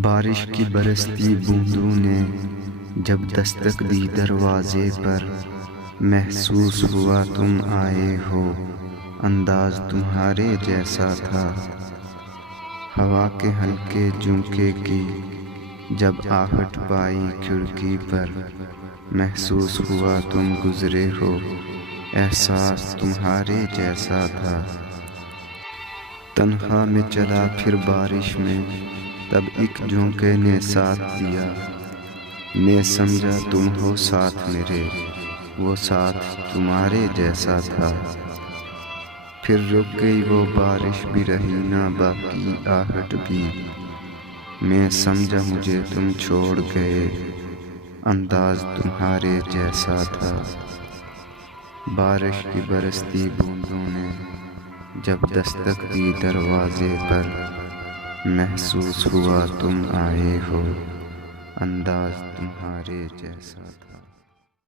بارش کی برستی بوندوں نے جب دستک دی دروازے پر، محسوس ہوا تم آئے ہو، انداز تمہارے جیسا تھا۔ ہوا کے ہلکے جھونکے کی جب آہٹ پائی کھڑکی پر، محسوس ہوا تم گزرے ہو، احساس تمہارے جیسا تھا۔ تنہا میں چلا پھر بارش میں، تب ایک جھونکے نے ساتھ دیا، میں سمجھا تم ہو ساتھ میرے، وہ ساتھ تمہارے جیسا تھا۔ پھر رک گئی وہ بارش بھی رہی نہ باقی آہٹ بھی، میں سمجھا مجھے تم چھوڑ گئے، انداز تمہارے جیسا تھا۔ بارش کی برستی بوندوں نے جب دستک دی دروازے پر، محسوس ہوا تم آئے ہو، انداز تمہارے جیسا تھا۔